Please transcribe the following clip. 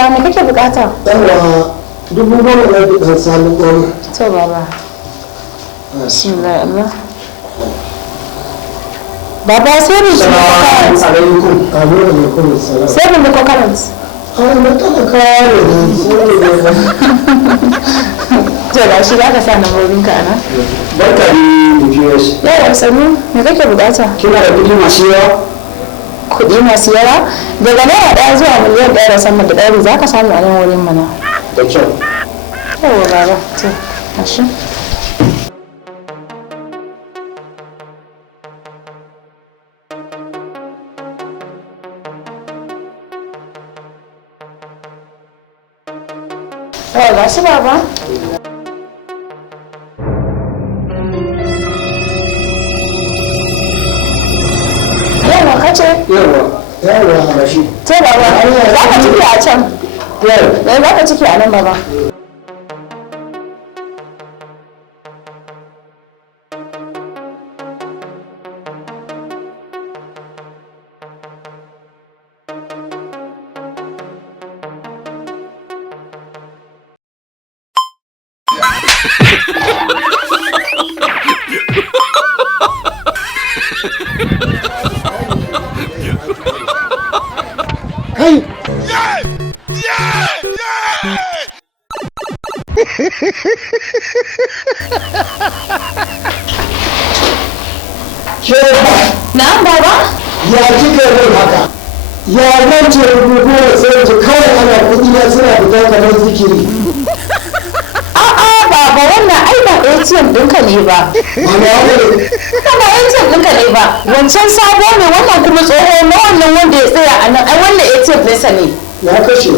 baba me kake bukata? Yawa 10,000 na bidan sani goma. To baba. Bismillah. Baba sai mu shiga current. Alaikum. Alaikum salam. Sai mu shiga current. Na talaka ne sai To da shi zaka sa nambobin ka ana? barka da POS. Yawa sanu me kake bukata? Kina da kudi masu yawa? Kudi masu yawa? Daga naira 1 zuwa miliyan 1 da sama da ɗari zaka samu a nan wurin mana. Da kyau. Yawa baba to tashi. Yawa ga shi baba. Yawa kace? Yawa a shi. To baba za ka ciki a can. Za ka ciki a nan baba. Kai! Na'am baba? Ya kika yin haka? Ya zan ce rubutu da sai ji kawai ana kudi na suna fita kamar zikiri. A'a baba wannan ai ba ATM ɗinka ne ba. Mana wani Ba ATM ɗinka ne ba. Wancan sabo ne wannan kuma tsoho na wannan wanda ya tsaya a nan ai wannan ATM ɗinsa ne. ya kashe.